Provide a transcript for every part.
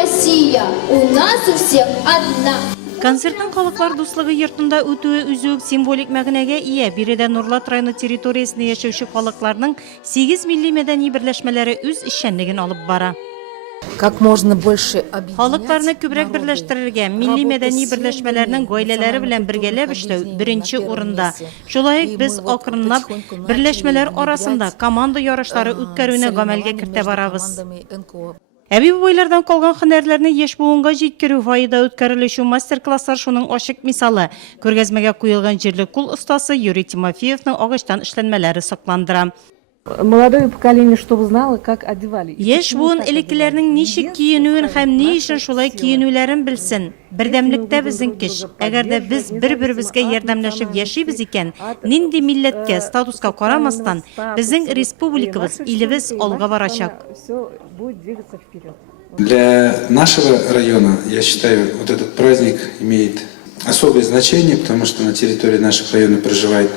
Россия, у нас у всех одна. Концерттың халыклар дуслыгы йортында үтүе үзүк символик мәгънәгә ия. Биредә Нурлат районы территориясендә яшәүче халыкларның 8 милли мәдәни берләшмәләре үз эшчәнлеген алып бара. Как можно больше объединять Халыкларны күбрәк берләштерергә, милли мәдәни берләшмәләрнең гаиләләре белән бергәләп эшләү беренче урында. Шулай ук без акрынлап берләшмәләр арасында команда ярышлары үткәрүне гамәлгә кертә барабыз. Әби буйлардан калган һөнәрләрне яшь буынга җиткерү файда үткәрелешү мастер-класслар шуның ачык мисалы. Күргәзмәгә куелган җирле кул остасы Юрий Тимофеевның агачтан эшләнмәләре сакландыра. Молодое поколение, чтобы знало, как одевали. Яшь буын элеккеләрнең ничек киенүен һәм ни өчен шулай киенүләрен белсен. Бердәмлектә безнең көч. Әгәр дә без бер-беребезгә ярдәмләшеп яшибез икән, нинди милләткә, статуска карамастан, безнең республикабыз, илебез алга барачак. Все будет двигаться вперед. Для нашего района, я считаю, вот этот праздник имеет особое значение, потому что на территории нашего района проживает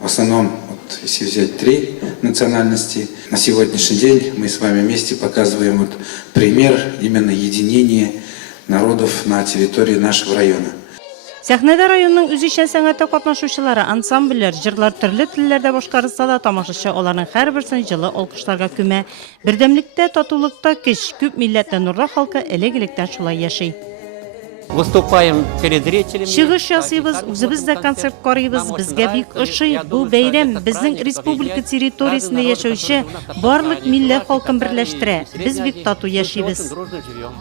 в основном, если взять 3 национальности, на сегодняшний день мы с вами вместе показываем пример именно единения народов на территории нашего района. Сәхнәдә районның үзешчән сәнгатьтә катнашучылары, ансамбльләр, җырлар төрле телләрдә башкарылса да, тамашачы аларның һәрберсен җылы алкышларга күмә. Бердәмлектә, татулыкта көч, күп милләтле Нурла халкы элек-электән шулай яши. Выступаем перед зрителями. Чыгыш ясыйбыз, үзебез дә концерт карыйбыз, безгә бик ошый. Бу бәйрәм безнең республика территориясендә яшәүче барлык милләт халкын берләштерә. Без бик тату яшибез. Дружно живем.